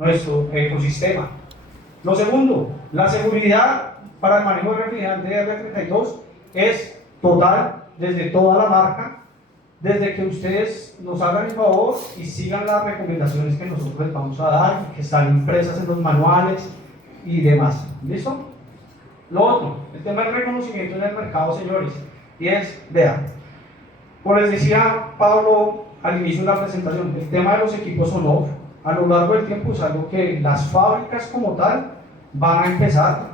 nuestro ecosistema. Lo segundo, la seguridad para el manejo del refrigerante R32 es total desde toda la marca, desde que ustedes nos hagan el favor y sigan las recomendaciones que nosotros les vamos a dar, que están impresas en los manuales y demás. ¿Listo? Lo otro, el tema del reconocimiento en el mercado, señores, y es, vean, como les decía Pablo al inicio de la presentación, el tema de los equipos on-off, a lo largo del tiempo es algo que las fábricas como tal van a empezar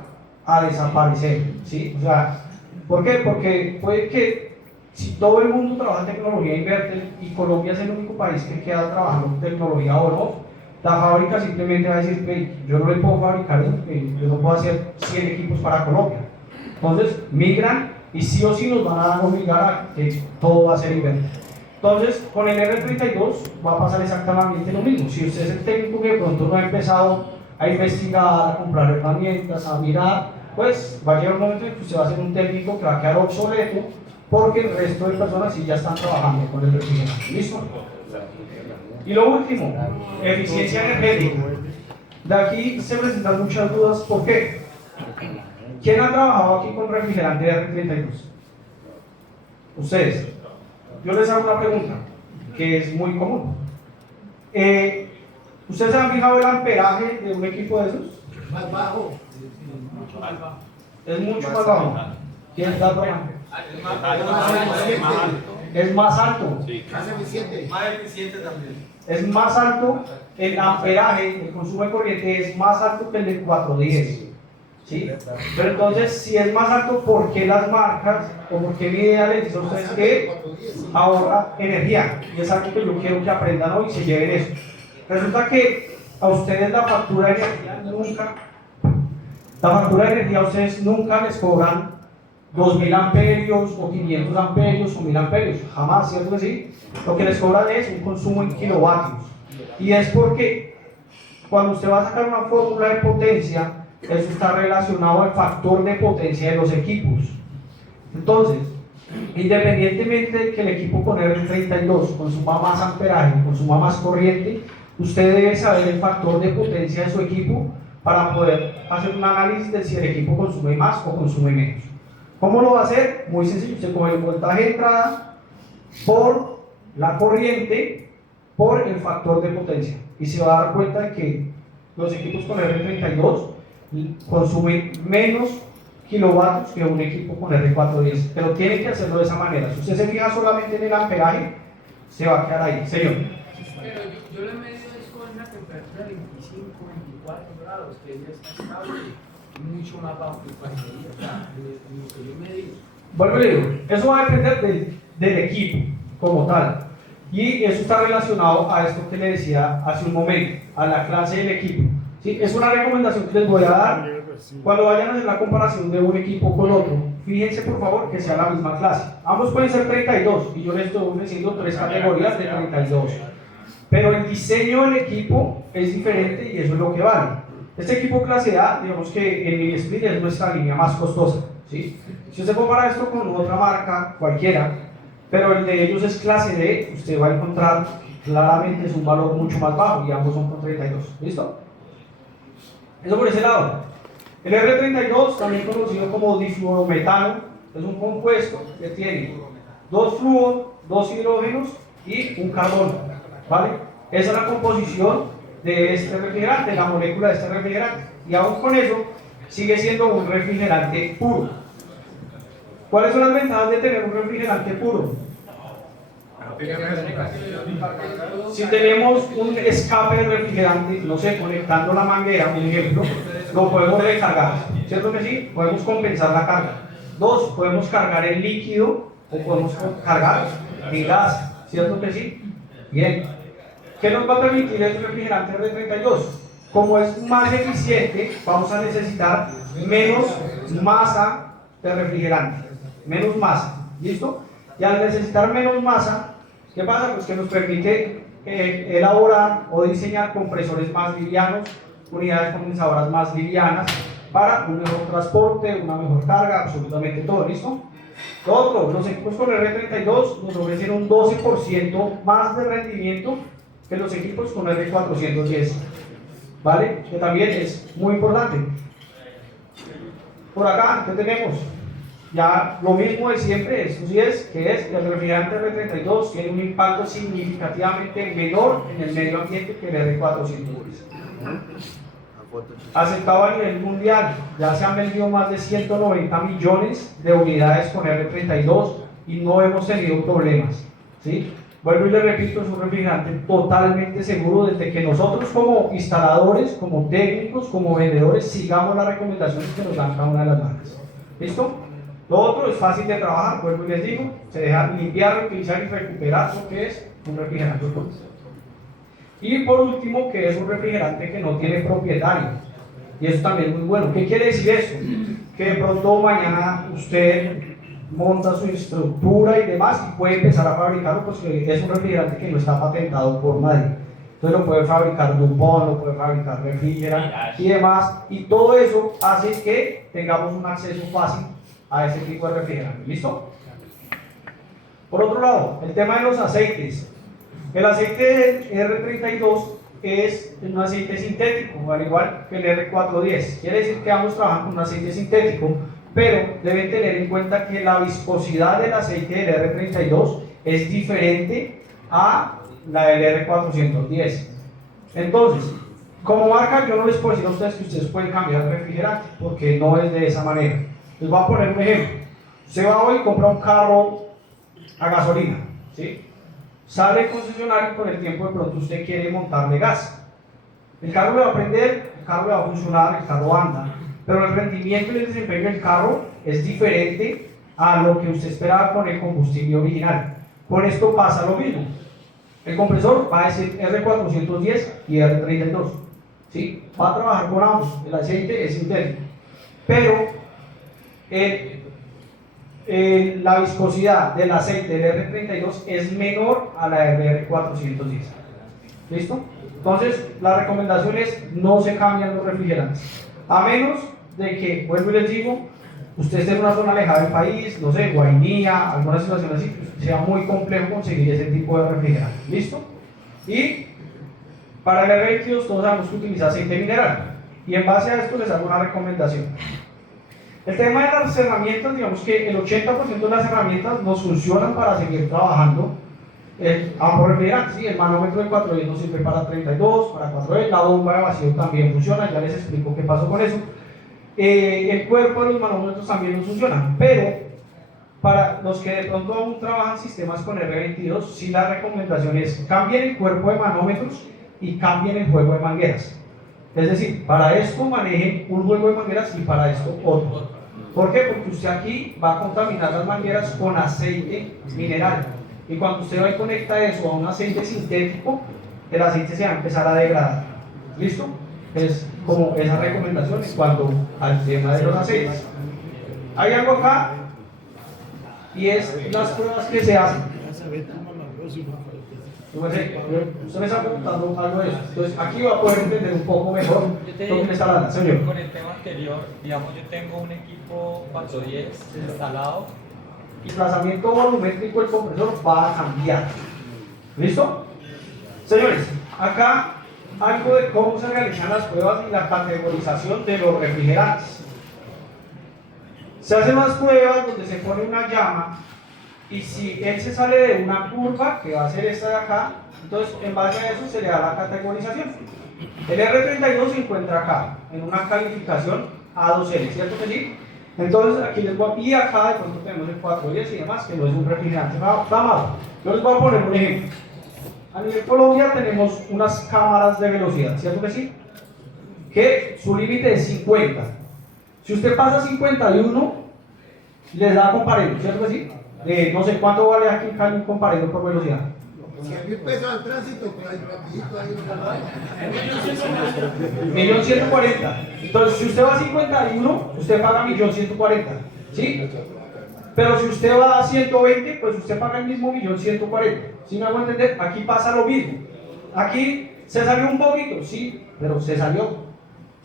a desaparecer, ¿sí? O sea, ¿por qué? Porque puede que si todo el mundo trabaja en tecnología inverter y Colombia es el único país que queda trabajando en tecnología on-off, la fábrica simplemente va a decir, hey, yo no le puedo fabricar eso, yo no puedo hacer 100 equipos para Colombia. Entonces migran y sí o sí nos van a obligar a que todo va a ser inverter. Entonces, con el R32 va a pasar exactamente lo mismo. Si usted es el técnico que de pronto no ha empezado a investigar, a comprar herramientas, a mirar, pues va a llegar un momento en que usted va a ser un técnico que va a quedar obsoleto porque el resto de personas sí ya están trabajando con el refrigerante. ¿Listo? Y lo último, eficiencia energética. De aquí se presentan muchas dudas. ¿Por qué? ¿Quién ha trabajado aquí con refrigerante R32? Ustedes. Yo les hago una pregunta que es muy común. ¿Ustedes han fijado el amperaje de un equipo de esos? Más bajo. Es mucho más bajo. ¿Quién da por Es más alto. Más eficiente. Más eficiente también. Es más alto el amperaje, el consumo de corriente es más alto que el de 410. ¿Sí? Pero entonces, si es más alto, ¿por qué las marcas o por qué mi idea les dice a ustedes que ahorra energía? Y es algo que yo quiero que aprendan hoy y se lleven eso. Resulta que a ustedes la factura de energía a ustedes nunca les cobran 2000 amperios o 500 amperios o 1000 amperios, jamás, ¿cierto que sí? Lo que les cobran es un consumo en kilovatios. Y es porque cuando usted va a sacar una fórmula de potencia, eso está relacionado al factor de potencia de los equipos. Entonces, independientemente de que el equipo con R32 consuma más amperaje, consuma más corriente, usted debe saber el factor de potencia de su equipo para poder hacer un análisis de si el equipo consume más o consume menos. ¿Cómo lo va a hacer? Muy sencillo, usted coge el voltaje de entrada por la corriente por el factor de potencia y se va a dar cuenta de que los equipos con R32 consumen menos kilovatios que un equipo con R410, pero tiene que hacerlo de esa manera. Si usted se fija solamente en el amperaje, se va a quedar ahí. Señor. Pero yo le medio es con una temperatura de 25, 24 grados, que ya está estable, mucho más bajo que cualquier día. O sea, lo que yo medí. Vuelvo y le digo, eso va a depender del equipo como tal. Y eso está relacionado a esto que le decía hace un momento, a la clase del equipo. ¿Sí? Es una recomendación que les voy a dar. Cuando vayan a hacer la comparación de un equipo con otro, fíjense por favor que sea la misma clase. Ambos pueden ser 32 y yo les estoy ofreciendo 3 categorías de 32. Pero el diseño del equipo es diferente y eso es lo que vale. Este equipo clase A, digamos que en Mini-Split es nuestra línea más costosa. ¿Sí? Si usted compara esto con otra marca, cualquiera, pero el de ellos es clase D, usted va a encontrar claramente es un valor mucho más bajo y ambos son con 32. ¿Listo? Eso por ese lado. El R32, también conocido como difluorometano, es un compuesto que tiene 2 flúor, 2 hidrógenos y un carbono. ¿Vale? Esa es la composición de este refrigerante, la molécula de este refrigerante. Y aún con eso, sigue siendo un refrigerante puro. ¿Cuáles son las ventajas de tener un refrigerante puro? Si tenemos un escape de refrigerante, no sé, conectando la manguera, por ejemplo, lo podemos recargar, ¿cierto que sí? Podemos compensar la carga. 2, podemos cargar en líquido o podemos cargar en gas, ¿cierto que sí? Bien. ¿Qué nos va a permitir el refrigerante R32? Como es más eficiente, vamos a necesitar menos masa de refrigerante, menos masa, ¿listo? Y al necesitar menos masa, ¿qué pasa? Pues que nos permite elaborar o diseñar compresores más livianos, unidades condensadoras más livianas para un mejor transporte, una mejor carga, absolutamente todo, ¿listo? Lo otro, los equipos con R32 nos ofrecen un 12% más de rendimiento que los equipos con R410, ¿vale? Que también es muy importante. Por acá, ¿qué tenemos? Ya lo mismo de siempre, eso sí es, que es el refrigerante R32 tiene un impacto significativamente menor en el medio ambiente que el R410. Aceptado a nivel mundial, ya se han vendido más de 190 millones de unidades con R32 y no hemos tenido problemas, ¿sí? Vuelvo y le repito, es un refrigerante totalmente seguro desde que nosotros como instaladores, como técnicos, como vendedores, sigamos las recomendaciones que nos dan cada una de las marcas. ¿Listo? Lo otro es fácil de trabajar, vuelvo y les digo, se deja limpiar, reutilizar y recuperar lo que es un refrigerante. Y por último, que es un refrigerante que no tiene propietario. Y eso también es muy bueno. ¿Qué quiere decir eso? Que de pronto mañana usted monta su estructura y demás y puede empezar a fabricarlo, pues es un refrigerante que no está patentado por nadie. Entonces lo puede fabricar DuPont, lo puede fabricar Refrigerant y demás. Y todo eso hace que tengamos un acceso fácil a ese tipo de refrigerante. ¿Listo? Por otro lado, el tema de los aceites. El aceite R32 es un aceite sintético, al igual que el R410. Quiere decir que ambos trabajan con un aceite sintético, pero deben tener en cuenta que la viscosidad del aceite del R32 es diferente a la del R410. Entonces, como marca, yo no les puedo decir a ustedes que ustedes pueden cambiar el refrigerante, porque no es de esa manera. Les voy a poner un ejemplo. Usted va hoy y compra un carro a gasolina, ¿sí? Sale el concesionario y con el tiempo de pronto usted quiere montarle gas. El carro le va a prender, el carro le va a funcionar, el carro anda, pero el rendimiento y el desempeño del carro es diferente a lo que usted esperaba con el combustible original. Con esto pasa lo mismo. El compresor va a decir R410 y R32, ¿sí? Va a trabajar con ambos, el aceite es sintético, pero la viscosidad del aceite del R32 es menor a la del R410. ¿Listo? Entonces, la recomendación es no se cambian los refrigerantes, a menos de que, vuelvo y les digo, usted esté en una zona alejada del país, no sé, Guainía, alguna situación así, sea muy complejo conseguir ese tipo de refrigerante. ¿Listo? Y para el R22 todos sabemos que utiliza aceite mineral, y en base a esto les hago una recomendación. El tema de las herramientas, digamos que el 80% de las herramientas nos funcionan para seguir trabajando ambos refrigerantes, ¿sí? El manómetro de 410 nos sirve para 32, para 410, la bomba de vacío también funciona, ya les explico qué pasó con eso. El cuerpo de los manómetros también nos funcionan, pero para los que de pronto aún trabajan sistemas con R22, sí la recomendación es cambien el cuerpo de manómetros y cambien el juego de mangueras. Es decir, para esto manejen un juego de mangueras y para esto otro. ¿Por qué? Porque usted aquí va a contaminar las mangueras con aceite mineral. Y cuando usted va y conecta eso a un aceite sintético, el aceite se va a empezar a degradar. ¿Listo? Es como esa recomendación en cuanto al tema de los aceites. Hay algo acá y es las pruebas que se hacen. Usted me está preguntando algo de eso. Entonces aquí va a poder entender un poco mejor lo que me está hablando, señor. Con el tema anterior, digamos, yo tengo un equipo 410 instalado. El desplazamiento volumétrico del compresor va a cambiar. ¿Listo? Señores, acá algo de cómo se realizan las pruebas y la categorización de los refrigerantes. Se hacen unas pruebas donde se pone una llama y si él se sale de una curva, que va a ser esta de acá, entonces en base a eso se le da la categorización. El R32 se encuentra acá, en una calificación A2L, ¿cierto que sí? Entonces aquí les voy a, y acá de pronto tenemos el 410 y demás, que no es un refrigerante flamado. Yo les voy a poner un ejemplo. A nivel Colombia tenemos unas cámaras de velocidad, ¿cierto que sí? Que su límite es 50. Si usted pasa 51, les da comparendo, ¿cierto que sí? No sé cuánto vale aquí en Cali un comparendo por velocidad. 100.000 pesos al tránsito, pero hay rapidito ahí. 1.140.000. Entonces, si usted va a 51, usted paga 1.140.000, ¿sí? Pero si usted va a 120, pues usted paga el mismo 1.140.000. ¿Sí me hago entender? Aquí pasa lo mismo. Aquí se salió un poquito, sí, pero se salió.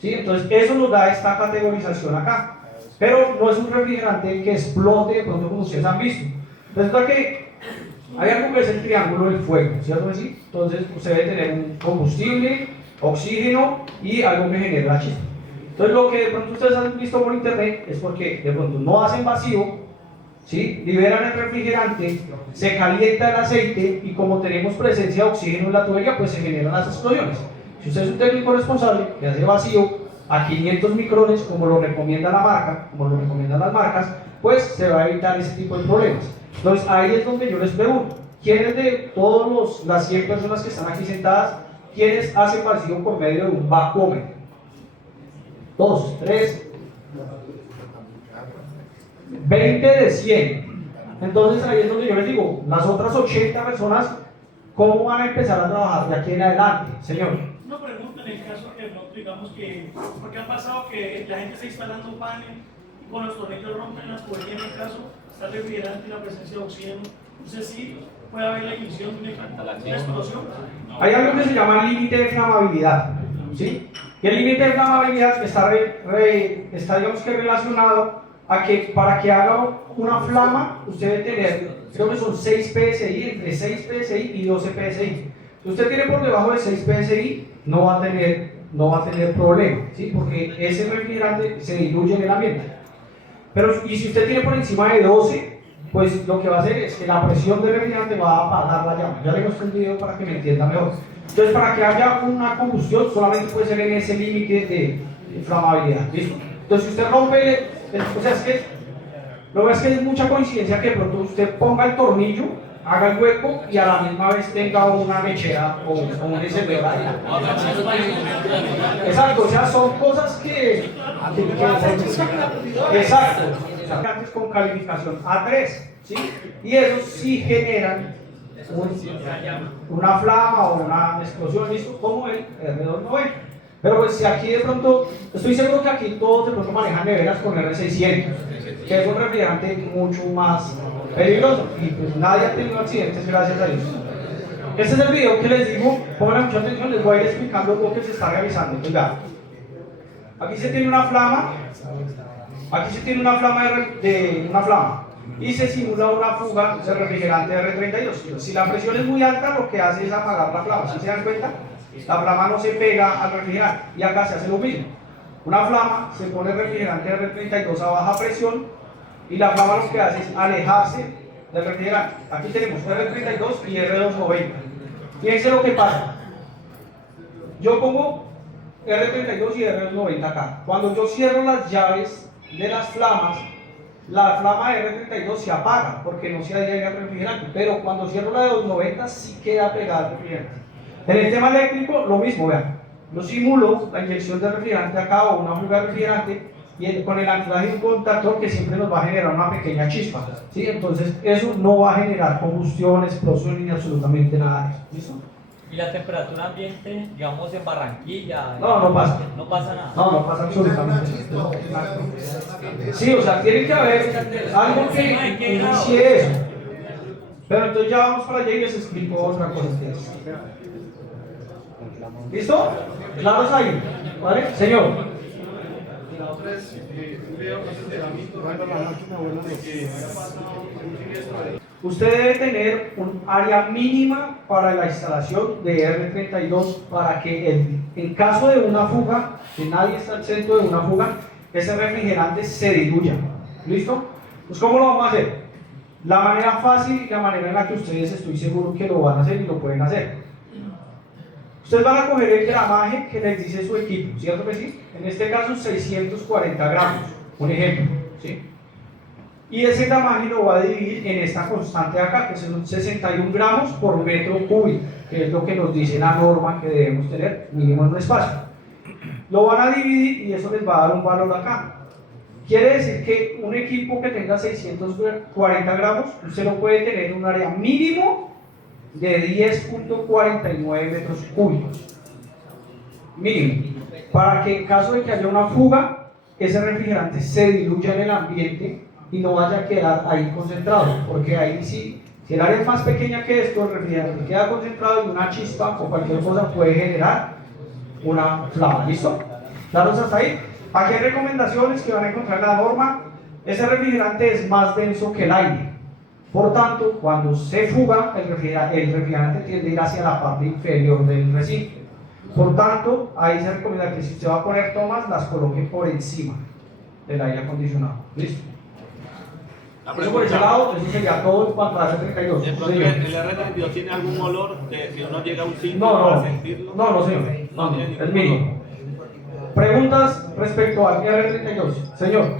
¿Sí? Entonces, eso nos da esta categorización acá. Pero no es un refrigerante que explote de pronto como ustedes han visto. Resulta que hay algo que es el triángulo del fuego, ¿cierto que sí? Entonces usted debe tener un combustible, oxígeno y algo que genera la chispa. Entonces lo que de pronto ustedes han visto por internet es porque de pronto no hacen vacío, ¿sí? Liberan el refrigerante, se calienta el aceite y como tenemos presencia de oxígeno en la tubería, pues se generan las explosiones. Si usted es un técnico responsable que hace vacío a 500 micrones, como lo recomienda la marca, como lo recomiendan las marcas, pues se va a evitar ese tipo de problemas. Entonces ahí es donde yo les pregunto, ¿quiénes de todas las 100 personas que están aquí sentadas, quiénes hacen vacío por medio de un vacuómetro? 2, 3, 20 de 100. Entonces ahí es donde yo les digo, las otras 80 personas, ¿cómo van a empezar a trabajar de aquí en adelante, señor? Una pregunta en el caso que no, digamos que, porque ha pasado que la gente está instalando un panel y con los tornillos rompen las tuberías, en el caso está el refrigerante y la presencia de oxígeno. Entonces sí puede haber la ignición de una explosión. Hay algo que se llama límite de flamabilidad, ¿sí? Y el límite de flamabilidad está digamos que relacionado a que para que haga una flama usted debe tener, creo que son 6 PSI, entre 6 PSI y 12 PSI. Si usted tiene por debajo de 6 PSI, no va a tener problema, ¿sí? Porque ese refrigerante se diluye en el ambiente. Pero y si usted tiene por encima de 12, pues lo que va a hacer es que la presión del refrigerante va a apagar la llama. Ya le mostré un video para que me entienda mejor. Entonces, para que haya una combustión, solamente puede ser en ese límite de flamabilidad, ¿listo? Entonces, si usted rompe, o sea, es que lo que es mucha coincidencia que de pronto usted ponga el tornillo, haga el hueco y a la misma vez tenga una mechera o un encendedor ahí. Exacto, o sea, son cosas que exacto, antes con calificación A3, ¿sí? Y esos sí generan una flama o una explosión, ¿listo? Como el R290. Pero pues si aquí de pronto, estoy seguro que aquí todos de pronto manejan neveras con R600, que es un refrigerante mucho más peligroso y pues nadie ha tenido accidentes gracias a Dios. Este es el video que les digo, pongan mucha atención, les voy a ir explicando lo que se está realizando. Oiga, aquí se tiene una flama, aquí se tiene una flama de una flama y se simula una fuga del refrigerante R32. Si la presión es muy alta, lo que hace es apagar la flama. ¿Sí se dan cuenta? La flama no se pega al refrigerante y acá se hace lo mismo. Una flama se pone el refrigerante R32 a baja presión y la flama lo que hace es alejarse del refrigerante. Aquí tenemos R32 y R290. Fíjense lo que pasa. Yo pongo R32 y R290 acá. Cuando yo cierro las llaves de las flamas, la flama de R32 se apaga porque no se adhiere al refrigerante, pero cuando cierro la de 290 sí queda pegada al refrigerante. En el tema eléctrico, lo mismo, vean. Yo simulo la inyección de refrigerante acá o una fuga de refrigerante y con el anclaje de un contactor que siempre nos va a generar una pequeña chispa, ¿sí? Entonces, eso no va a generar combustión, explosión ni absolutamente nada de eso, ¿listo? ¿Y la temperatura ambiente, digamos en Barranquilla? No pasa. No pasa nada. No pasa absolutamente nada. Sí, o sea, tiene que haber algo que inicie eso. Pero entonces ya vamos para allá y les explico otra cosa. ¿Listo? ¿Claros ahí? ¿Vale? Señor. La otra es un video más entrenamiento Usted debe tener un área mínima para la instalación de R32 para que en caso de una fuga, que nadie está al centro de una fuga, ese refrigerante se diluya. ¿Listo? Pues ¿cómo lo vamos a hacer? La manera fácil y la manera en la que ustedes estoy seguro que lo van a hacer y lo pueden hacer. Ustedes van a coger el gramaje que les dice su equipo, ¿cierto que sí? En este caso 640 gramos, un ejemplo, ¿sí? Y ese gramaje lo va a dividir en esta constante de acá, que son 61 gramos por metro cúbico, que es lo que nos dice la norma que debemos tener mínimo en un espacio. Lo van a dividir y eso les va a dar un valor acá. Quiere decir que un equipo que tenga 640 gramos, usted lo puede tener en un área mínimo de 10.49 metros cúbicos. Mínimo. Para que en caso de que haya una fuga, ese refrigerante se diluya en el ambiente y no vaya a quedar ahí concentrado. Porque ahí sí, si el área es más pequeña que esto, el refrigerante queda concentrado y una chispa o cualquier cosa puede generar una flama. ¿Listo? ¿Claros hasta ahí? Aquí hay recomendaciones que van a encontrar en la norma. Ese refrigerante es más denso que el aire. Por tanto, cuando se fuga, el refrigerante tiende a ir hacia la parte inferior del recinto. Por tanto, ahí se recomienda que si usted va a poner tomas, las coloque por encima del aire acondicionado. ¿Listo? Eso por ese lado, eso sería todo en cuanto a la R32. ¿El Señor. R32 tiene algún olor que uno llega a un sitio No, para no, sentirlo? no, señor. No tiene Es ningún mínimo. Preguntas respecto al R32. Señor.